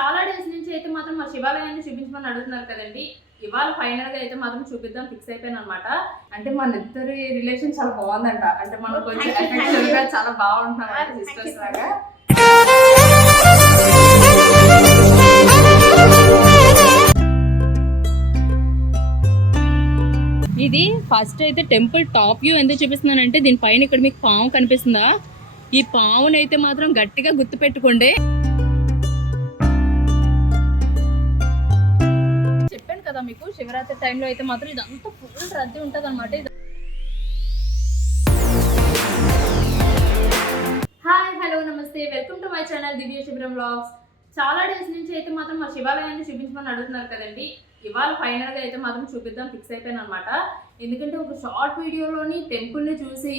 చాలా డేస్ నుంచి అయితే మాత్రం మా శివాలయాన్ని చూపించమని అడుగుతున్నారు కదండి. ఇవాళ ఫైనల్గా అయితే మాత్రం చూపిద్దాం ఫిక్స్ అయిపోయాను అనమాట అంటే మన ఇద్దరి రిలేషన్ చాలా బాగుందంట. అంటే మనం కొంచెం you. గా చాలా బాగుంటున్నాం Thank you, సిస్టర్స్ sir. లాగా. ఇది ఫస్ట్ అయితే టెంపుల్ టాప్ వ్యూ ఎందుకు చూపిస్తున్నానంటే దీనిపైన ఇక్కడ మీకు పాము కనిపిస్తుందా? ఈ పామునైతే అయితే మాత్రం గట్టిగా గుర్తు కదా మీకు? శివరాత్రి టైంలో అయితే మాత్రం ఇదంతా ఫుల్ రద్దీ ఉంటుంది అనమాట హాయ్ హలో నమస్తే. Welcome to my channel Divya శిబిరం బ్లాగ్స్ చాలా డేస్ నుంచి అయితే మాత్రం మా శివాలయాన్ని చూపించమని అడుగుతున్నారు కదండి. ఇవాళ ఫైనల్గా అయితే మాత్రం చూపిద్దాం ఫిక్స్ అయిపోయాను అనమాట ఎందుకంటే ఒక షార్ట్ వీడియోలోని టెంపుల్ని చూసి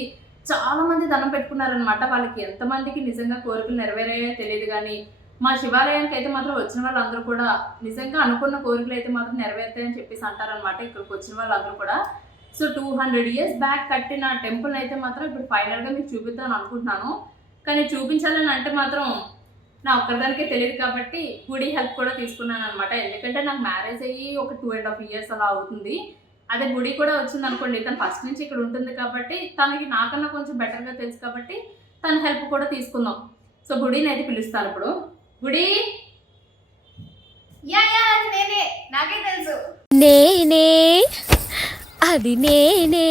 చాలా మంది దండం పెట్టుకున్నారనమాట వాళ్ళకి ఎంతమందికి నిజంగా కోరికలు నెరవేరాయో తెలియదు కానీ మా శివాలయానికి అయితే మాత్రం వచ్చిన వాళ్ళందరూ కూడా నిజంగా అనుకున్న కోరికలు అయితే మాత్రం నెరవేరుతాయని చెప్పేసి అంటారనమాట ఇక్కడికి వచ్చిన వాళ్ళందరూ కూడా. So two hundred years back కట్టిన టెంపుల్ అయితే మాత్రం ఇప్పుడు ఫైనల్గా మీకు చూపిద్దాం అనుకుంటున్నాను. కానీ చూపించాలని అంటే మాత్రం నా ఒక్కరిదానికే తెలియదు కాబట్టి గుడి హెల్ప్ కూడా తీసుకున్నాను అనమాట ఎందుకంటే నాకు మ్యారేజ్ అయ్యి ఒక టూ అండ్ హాఫ్ ఇయర్స్ అలా అవుతుంది. అదే గుడి కూడా వచ్చింది అనుకోండి తను ఫస్ట్ నుంచి ఇక్కడ ఉంటుంది కాబట్టి తనకి నాకన్నా కొంచెం బెటర్గా తెలుసు కాబట్టి తన హెల్ప్ కూడా తీసుకుందాం. సో గుడిని అయితే పిలుస్తాను ఇప్పుడు. గుడి? యా యా అది నేనే. నాకే తెలుసు. నేనే అది నేనే.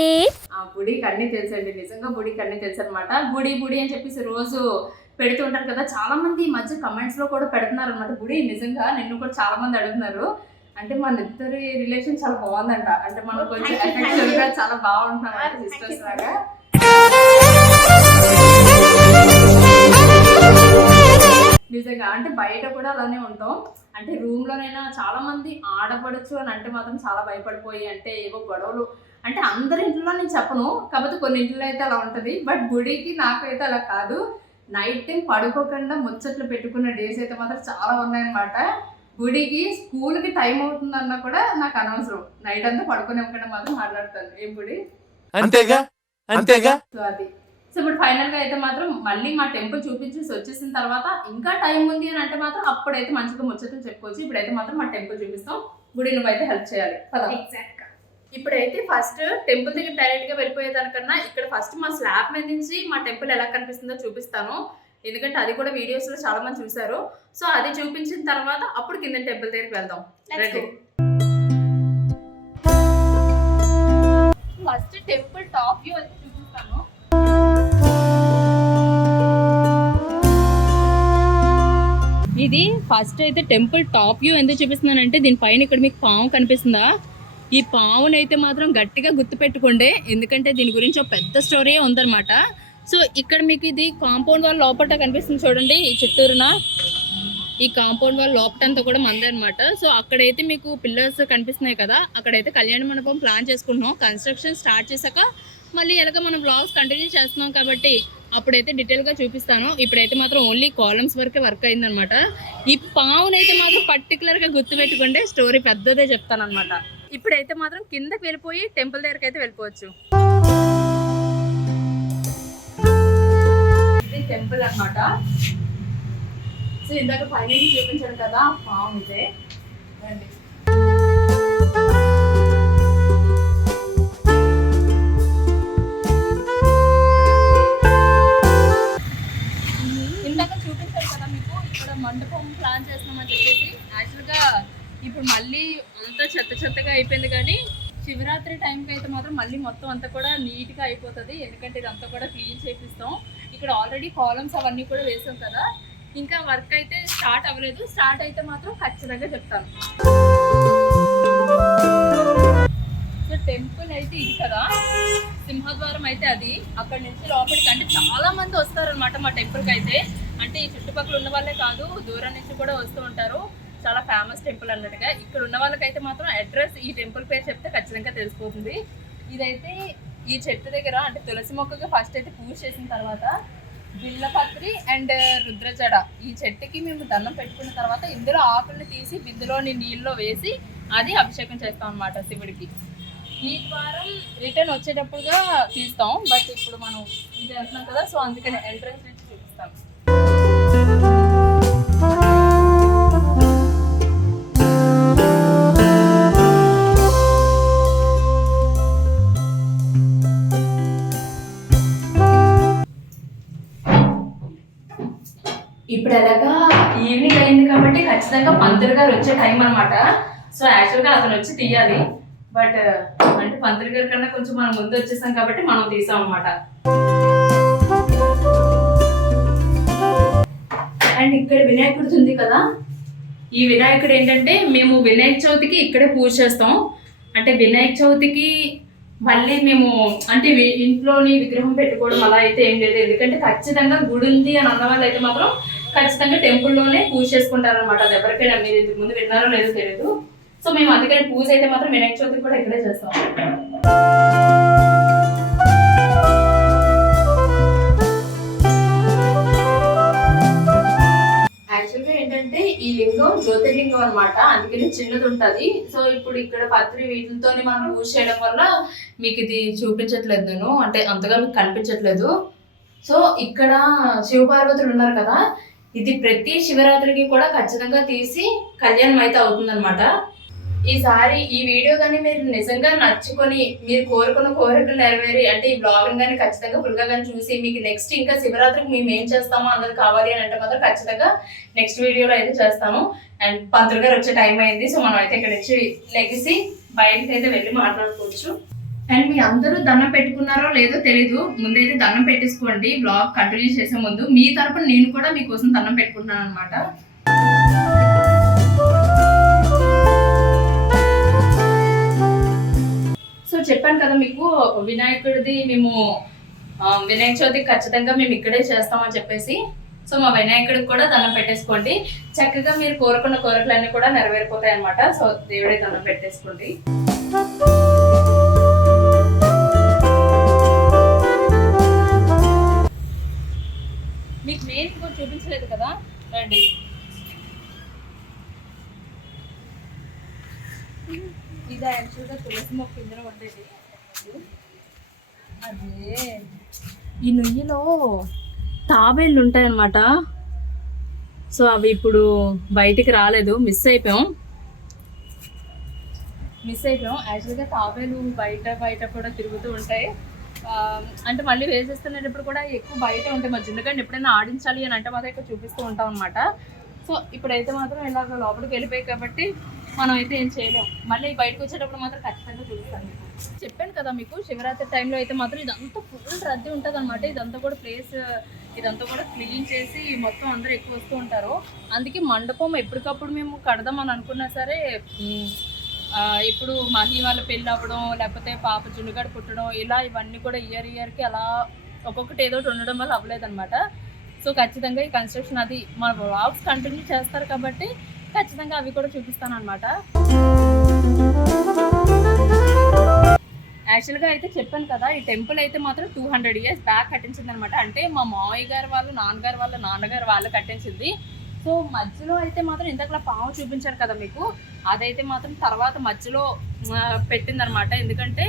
ఆ గుడికి అన్నీ తెలుసండి. నిజంగా గుడికి అన్నీ తెలుసు అనమాట గుడి గుడి అని చెప్పేసి రోజు పెడుతూ ఉంటారు కదా. చాలా మంది ఈ మధ్య కమెంట్స్లో కూడా పెడుతున్నారు అనమాట గుడి. నిజంగా నిన్ను కూడా చాలా మంది అడుగుతున్నారు. అంటే మన ఇద్దరి రిలేషన్ చాలా బాగుందంట. అంటే మనం కొంచెం. చాలా బాగుంటున్నాం సిస్టర్స్. లాగా. నిజంగా. అంటే బయట కూడా అలానే ఉంటాం. అంటే రూమ్ లోనైనా చాలా మంది ఆడపడచ్చు అని అంటే మాత్రం చాలా భయపడిపోయి అంటే ఏవో గొడవలు. అంటే అందరి ఇంట్లో నేను చెప్పను కాకపోతే కొన్ని ఇంట్లో అయితే అలా ఉంటది. బట్ గుడికి నాకు అయితే అలా కాదు. నైట్ టైం పడుకోకుండా ముచ్చట్లు పెట్టుకున్న డేస్ అయితే మాత్రం చాలా ఉన్నాయన్నమాట. గుడికి స్కూల్కి టైం అవుతుందన్నా కూడా నాకు అనవసరం. నైట్ అంతా పడుకునే మాత్రం మాట్లాడతాను. ఏం గుడి? అంతేగా? అంతేగా? అది సో ఇప్పుడు ఫైనల్గా అయితే మాత్రం మళ్ళీ మా టెంపుల్ చూపించేసి వచ్చేసిన తర్వాత ఇంకా టైం ఉంది అని అంటే మాత్రం అప్పుడైతే మంచిగా ముచ్చట్లు చెప్పుకోవచ్చు. ఇప్పుడైతే మాత్రం మా టెంపుల్ చూపిస్తాం. గుడి నువ్వు అయితే హెల్ప్ చేయాలి. పద. ఎగ్జాక్ట్గా ఇప్పుడైతే ఫస్ట్ టెంపుల్ దగ్గర డైరెక్ట్గా వెళ్ళిపోయేదానికన్నా ఇక్కడ ఫస్ట్ మా స్లాబ్ మీద నుంచి మా టెంపుల్ ఎలా కనిపిస్తుందో చూపిస్తాను. ఎందుకంటే అది కూడా వీడియోస్లో చాలా మంది చూసారు సో అది చూపించిన తర్వాత అప్పుడు కింద టెంపుల్ దగ్గరికి వెళ్దాం. ఫస్ట్ టెంపుల్ టాప్ వ్యూ ఇది ఫస్ట్ అయితే టెంపుల్ టాప్ వ్యూ ఎందుకు చూపిస్తున్నానంటే దీనిపైన ఇక్కడ మీకు పాము కనిపిస్తుందా? ఈ పాముని అయితే మాత్రం గట్టిగా గుర్తు పెట్టుకోండి ఎందుకంటే దీని గురించి ఒక పెద్ద స్టోరీ ఉందన్నమాట. సో ఇక్కడ మీకు ఇది కాంపౌండ్ వాళ్ళ లోపల కనిపిస్తుంది చూడండి ఈ చిత్తూరున. ఈ కాంపౌండ్ వాళ్ళ లోపటంతా కూడా మంది అనమాట సో అక్కడైతే మీకు పిల్లర్స్ కనిపిస్తున్నాయి కదా అక్కడైతే కళ్యాణ మండపం ప్లాన్ చేసుకుంటున్నాం. కన్స్ట్రక్షన్ స్టార్ట్ చేశాక మళ్ళీ ఎలాగ మనం బ్లాగ్స్ కంటిన్యూ చేస్తున్నాం కాబట్టి అప్పుడైతే డీటెయిల్గా చూపిస్తాను. ఇప్పుడైతే మాత్రం ఓన్లీ కాలమ్స్ వరకే వర్క్ అయిందనమాట. ఈ పావునైతే మాత్రం పర్టికులర్గా గుర్తుపెట్టుకుంటే స్టోరీ పెద్దదే చెప్తాను అనమాట ఇప్పుడైతే మాత్రం కిందకి వెళ్ళిపోయి టెంపుల్ దగ్గరికి అయితే వెళ్ళిపోవచ్చు. టెంపుల్ అనమాట. సో ఇందాక పైన చూపించాను కదా పాము ఇదే ప్లాన్ చేస్తున్నామని చెప్పేసి. యాక్చువల్గా ఇప్పుడు మళ్ళీ అంతా చెత్త చెత్తగా అయిపోయింది కానీ శివరాత్రి టైంకి అయితే మాత్రం మళ్ళీ మొత్తం అంతా కూడా నీట్గా అయిపోతుంది. ఎందుకంటే ఇదంతా కూడా క్లీన్ చేపిస్తాం. ఇక్కడ ఆల్రెడీ కాలమ్స్ అవన్నీ కూడా వేసాం కదా. ఇంకా వర్క్ అయితే స్టార్ట్ అవ్వలేదు. స్టార్ట్ అయితే మాత్రం ఖచ్చితంగా చెప్తాను. సో టెంపుల్ అయితే ఇది కదా. సింహద్వారం అయితే అది. అక్కడ నుంచి లోపలికి అంటే చాలా మంది వస్తారనమాట మా టెంపుల్కి అయితే. అంటే ఈ చుట్టుపక్కల ఉన్న వాళ్ళే కాదు దూరం నుంచి కూడా వస్తూ ఉంటారు. చాలా ఫేమస్ టెంపుల్ అన్నట్టుగా. ఇక్కడ ఉన్న వాళ్ళకైతే మాత్రం అడ్రస్ ఈ టెంపుల్ పేరు చెప్తే ఖచ్చితంగా తెలిసిపోతుంది. ఇదైతే ఈ చెట్టు దగ్గర అంటే తులసి మొక్కకి ఫస్ట్ అయితే పూజ చేసిన తర్వాత బిల్లపత్రి అండ్ రుద్రజడ. ఈ చెట్టుకి మేము దండం పెట్టుకున్న తర్వాత ఇందులో ఆకుల్ని తీసి బిందులోని నీళ్ళలో వేసి అది అభిషేకం చేస్తాం అనమాట శివుడికి. ఈ ద్వారం రిటర్న్ వచ్చేటప్పుడుగా తీస్తాం బట్ ఇప్పుడు మనం ఇది వెళ్తున్నాం కదా సో అందుకని ఎంట్రన్స్ నుంచి చూపిస్తాం. గారు వచ్చే టైం అనమాట సో యాక్చువల్గా అతను వచ్చి తీయాలి. బట్ అంటే పంతులు గారి కన్నా కొంచెం మనం ముందు వచ్చేసాం కాబట్టి మనం తీసాం అనమాట అండ్ ఇక్కడ వినాయకుడిది ఉంది కదా? ఈ వినాయకుడు ఏంటంటే మేము వినాయక చవితికి ఇక్కడే పూజ చేస్తాం. అంటే వినాయక చవితికి మళ్ళీ మేము అంటే ఇంట్లోని విగ్రహం పెట్టుకోవడం అలా అయితే ఏం లేదు. ఎందుకంటే ఖచ్చితంగా గుడి ఉంది అని అన్న వాళ్ళు అయితే మాత్రం ఖచ్చితంగా టెంపుల్లోనే పూజ చేసుకుంటారు అనమాట అది ఎవరికైనా మీరు ఇంతకు ముందు విన్నారో లేదో తెలియదు సో మేము అందుకని పూజ అయితే మాత్రం వినాయక చవితి కూడా ఇక్కడే చేస్తాం. యాక్చువల్గా ఏంటంటే ఈ లింగం జ్యోతిర్లింగం అనమాట అందుకని చిన్నది ఉంటది. సో ఇప్పుడు ఇక్కడ పత్రి వీటితోనే మనం పూజ చేయడం వల్ల మీకు ఇది చూపించట్లేదు నేను అంటే అంతగా మీకు కనిపించట్లేదు. సో ఇక్కడ శివపార్వతులు ఉన్నారు కదా. ఇది ప్రతి శివరాత్రికి కూడా ఖచ్చితంగా తీసి కళ్యాణం అయితే అవుతుందన్నమాట ఈసారి ఈ వీడియో కానీ మీరు నిజంగా నచ్చుకొని మీరు కోరుకున్న కోరికలు నెరవేరి అంటే ఈ బ్లాగ్ని కానీ ఖచ్చితంగా ఫుల్గా కానీ చూసి మీకు నెక్స్ట్ ఇంకా శివరాత్రికి మేము ఏం చేస్తామో అన్నది కావాలి అని అంటే మాత్రం ఖచ్చితంగా నెక్స్ట్ వీడియోలో అయితే చేస్తాము. అండ్ పంతులు గారు వచ్చే టైం అయింది సో మనం అయితే ఇక్కడ నుంచి లెగిసి బయటకి అయితే వెళ్ళి మాట్లాడుకోవచ్చు. అండ్ మీ అందరూ దండం పెట్టుకున్నారో లేదో తెలీదు. ముందైతే దండం పెట్టేసుకోండి. బ్లాగ్ కంటిన్యూ చేసే ముందు మీ తరపున నేను కూడా మీకోసం దండం పెట్టుకుంటున్నాను అనమాట సో చెప్పాను కదా మీకు వినాయకుడిది మేము వినాయక చవితి ఖచ్చితంగా మేము ఇక్కడే చేస్తామని చెప్పేసి. సో మా వినాయకుడికి కూడా దండం పెట్టేసుకోండి. చక్కగా మీరు కోరుకున్న కోరికలన్నీ కూడా నెరవేరిపోతాయి అనమాట సో దేవుడే దండం పెట్టేసుకోండి. చూపించలేదు కదా? రండి. ఇది యాక్చువల్గా తులసి మొక్క ఇందులో ఉండేది. అదే. ఈ నుయ్యిలో తాబేళ్ళు ఉంటాయన్నమాట. సో అవి ఇప్పుడు బయటికి రాలేదు. మిస్ అయిపోయాం. మిస్ అయిపోయాం. యాక్చువల్గా తాబేలు బయట బయట కూడా తిరుగుతూ ఉంటాయి. అంటే మళ్ళీ వేసేస్తున్నప్పుడు కూడా ఎక్కువ బయట ఉంటాయి మా జున్నుగడ్డ ఎప్పుడైనా ఆడించాలి అని అంటే మాత్రం ఇక్కడ చూపిస్తూ ఉంటాం అనమాట సో ఇప్పుడైతే మాత్రం ఇలాగ లోపలికి వెళ్ళిపోయాయి కాబట్టి మనం అయితే ఏం చేయలేం. మళ్ళీ బయటకు వచ్చేటప్పుడు మాత్రం ఖచ్చితంగా చూపిస్తాను చెప్పాను కదా మీకు శివరాత్రి టైంలో అయితే మాత్రం ఇదంతా ఫుల్ రద్దీ ఉంటుంది అనమాట ఇదంతా కూడా ప్లేస్ ఇదంతా కూడా క్లీన్ చేసి మొత్తం అందరూ ఎక్కువ వస్తూ ఉంటారు. అందుకే మండపం ఎప్పటికప్పుడు మేము కడదాం అని అనుకున్నా సరే ఇప్పుడు మహి వాళ్ళ పెళ్ళి అవ్వడం లేకపోతే పాప జున్నుగడ పుట్టడం ఇలా ఇవన్నీ కూడా ఇయర్ ఇయర్కి అలా ఒక్కొక్కటి ఏదో ఉండడం వల్ల అవ్వలేదన్నమాట. సో ఖచ్చితంగా ఈ కన్స్ట్రక్షన్ అది మన వ్లాగ్స్ కంటిన్యూ చేస్తారు కాబట్టి ఖచ్చితంగా అవి కూడా చూపిస్తాను అనమాట యాక్చువల్గా అయితే చెప్పాను కదా ఈ టెంపుల్ అయితే మాత్రం టూ హండ్రెడ్ ఇయర్స్ బ్యాక్ కట్టించింది అనమాట అంటే మా మావయ్య గారు వాళ్ళు నాన్నగారు వాళ్ళ నాన్నగారు వాళ్ళు కట్టించింది. సో మధ్యలో అయితే మాత్రం ఇంతకలా పాము చూపించారు కదా మీకు? అదైతే మాత్రం తర్వాత మధ్యలో పెట్టింది అనమాట ఎందుకంటే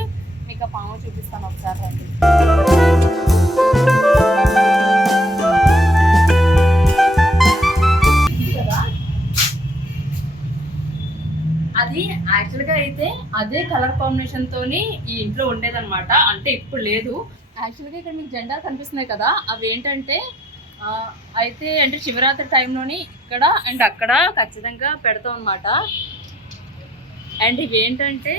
మీకు ఆ పాము చూపిస్తాను ఒకసారి రండి. అది యాక్చువల్గా అయితే అదే కలర్ కాంబినేషన్ తోని ఈ ఇంట్లో ఉండేదన్నమాట. అంటే ఇప్పుడు లేదు. యాక్చువల్గా ఇక్కడ మీకు జెండా కనిపిస్తున్నాయి కదా. అవి ఏంటంటే అయితే అంటే శివరాత్రి టైంలోని ఇక్కడ అండ్ అక్కడ ఖచ్చితంగా పెడతాం అనమాట అండ్ ఇవేంటంటే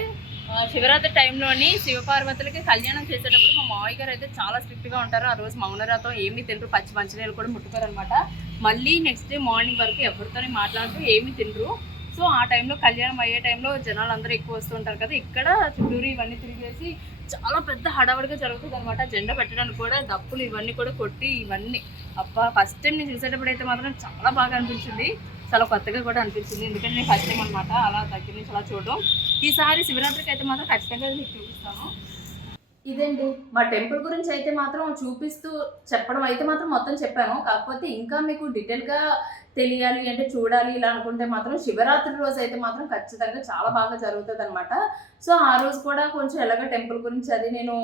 శివరాత్రి టైంలోని శివపార్వతులకి కళ్యాణం చేసేటప్పుడు మా మావయ్య గారు అయితే చాలా స్ట్రిక్ట్గా ఉంటారు. ఆ రోజు మౌనరాతం ఏమీ తినరు పచ్చి మంచినీళ్ళు కూడా ముట్టుకోరు అనమాట మళ్ళీ నెక్స్ట్ డే మార్నింగ్ వరకు ఎవరితోని మాట్లాడుతూ ఏమీ తినరు. సో ఆ టైంలో కళ్యాణం అయ్యే టైంలో జనాలు అందరూ ఎక్కువ వస్తుంటారు కదా ఇక్కడ చుట్టూరు ఇవన్నీ తిరిగేసి చాలా పెద్ద హడావడిగా జరుగుతుంది అనమాట జెండా పెట్టడానికి కూడా డప్పులు ఇవన్నీ కూడా కొట్టి ఇవన్నీ అబ్బా ఫస్ట్ టైం నేను చూసేటప్పుడు అయితే మాత్రం చాలా బాగా అనిపించింది. చాలా కొత్తగా కూడా అనిపించింది. ఎందుకంటే నేను ఫస్ట్ టైం అనమాట అలా దగ్గర నుంచి అలా చూడడం. ఈసారి శివరాత్రికి అయితే మాత్రం ఖచ్చితంగా మీకు చూపిస్తాను. ఇదండి మా టెంపుల్ గురించి అయితే మాత్రం చూపిస్తూ చెప్పడం అయితే మాత్రం మొత్తం చెప్పాను. కాకపోతే ఇంకా మీకు డీటెయిల్గా తెలియాలి అంటే చూడాలి ఇలా అనుకుంటే మాత్రం శివరాత్రి రోజు అయితే మాత్రం ఖచ్చితంగా చాలా బాగా జరుగుతుంది అనమాట సో ఆ రోజు కూడా కొంచెం ఎలాగ టెంపుల్ గురించి అది నేను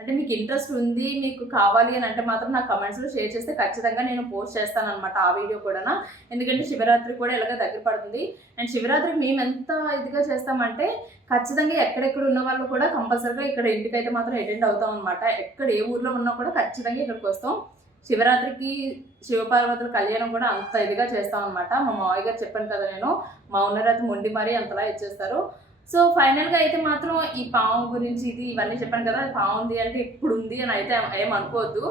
అంటే మీకు ఇంట్రెస్ట్ ఉంది మీకు కావాలి అని అంటే మాత్రం నా కమెంట్స్లో షేర్ చేస్తే ఖచ్చితంగా నేను పోస్ట్ చేస్తాను అనమాట ఆ వీడియో కూడా ఎందుకంటే శివరాత్రి కూడా ఎలాగ దగ్గర పడుతుంది. అండ్ శివరాత్రి మేము ఎంత ఇదిగా చేస్తామంటే ఖచ్చితంగా ఎక్కడెక్కడ ఉన్న వాళ్ళు కూడా కంపల్సరీగా ఇక్కడ ఇంటికైతే మాత్రం అటెండ్ అవుతాం అనమాట ఎక్కడ ఏ ఊర్లో ఉన్నా కూడా ఖచ్చితంగా ఇక్కడికి వస్తాం. శివరాత్రికి శివపార్వతుల కళ్యాణం కూడా అంత ఇదిగా చేస్తాం అనమాట మా మావయ్య గారు చెప్పాను కదా నేను మా ఉన్నరైతే మొండి మరీ అంతలా ఇచ్చేస్తారు. సో ఫైనల్గా అయితే మాత్రం ఈ పాము గురించి ఇది ఇవన్నీ చెప్పాను కదా పాము ఉంది అంటే ఇప్పుడు ఉంది అని అయితే ఏం అనుకోవద్దు.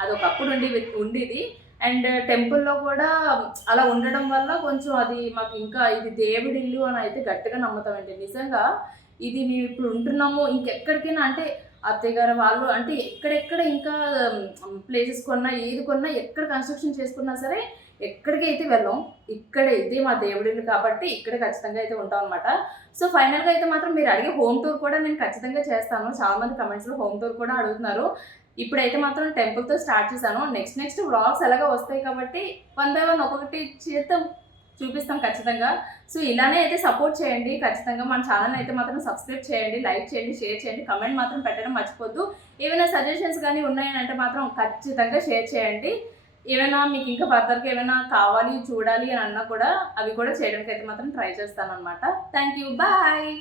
అది ఒకప్పుడు ఉండి ఉండేది. అండ్ టెంపుల్లో కూడా అలా ఉండడం వల్ల కొంచెం అది మాకు ఇంకా ఇది దేవుడి ఇల్లు అని అయితే గట్టిగా నమ్ముతామండి. నిజంగా ఇది మేము ఇప్పుడు ఉంటున్నాము ఇంకెక్కడికైనా అంటే అత్తయ్య గారు వాళ్ళు అంటే ఎక్కడెక్కడ ఇంకా ప్లేసెస్ కొన్నా ఏది కొన్నా ఎక్కడ కన్స్ట్రక్షన్ చేసుకున్నా సరే ఎక్కడికి అయితే వెళ్ళాం. ఇక్కడే ఇది మా దేవుడి కాబట్టి ఇక్కడే ఖచ్చితంగా అయితే ఉంటాం అనమాట సో ఫైనల్గా అయితే మాత్రం మీరు అడిగే హోమ్ టూర్ కూడా నేను ఖచ్చితంగా చేస్తాను. చాలామంది కమెంట్స్లో హోమ్ టూర్ కూడా అడుగుతున్నారు. ఇప్పుడైతే మాత్రం టెంపుల్తో స్టార్ట్ చేశాను. నెక్స్ట్ నెక్స్ట్ వ్లాగ్స్ ఎలాగో వస్తాయి కాబట్టి వన్ బై వన్ ఒక్కొక్కటి చేద్దాం. చూపిస్తాం ఖచ్చితంగా. సో ఇలానే అయితే సపోర్ట్ చేయండి. ఖచ్చితంగా మన ఛానల్ అయితే మాత్రం సబ్స్క్రైబ్ చేయండి లైక్ చేయండి షేర్ చేయండి కమెంట్ మాత్రం పెట్టడం మర్చిపోద్దు. ఏమైనా సజెషన్స్ కానీ ఉన్నాయని అంటే మాత్రం ఖచ్చితంగా షేర్ చేయండి. ఏమైనా మీకు ఇంకా ఫర్దర్గా ఏమైనా కావాలి చూడాలి అని అన్నా కూడా అవి కూడా చేయడానికి అయితే మాత్రం ట్రై చేస్తాను అనమాట థ్యాంక్ యూ బాయ్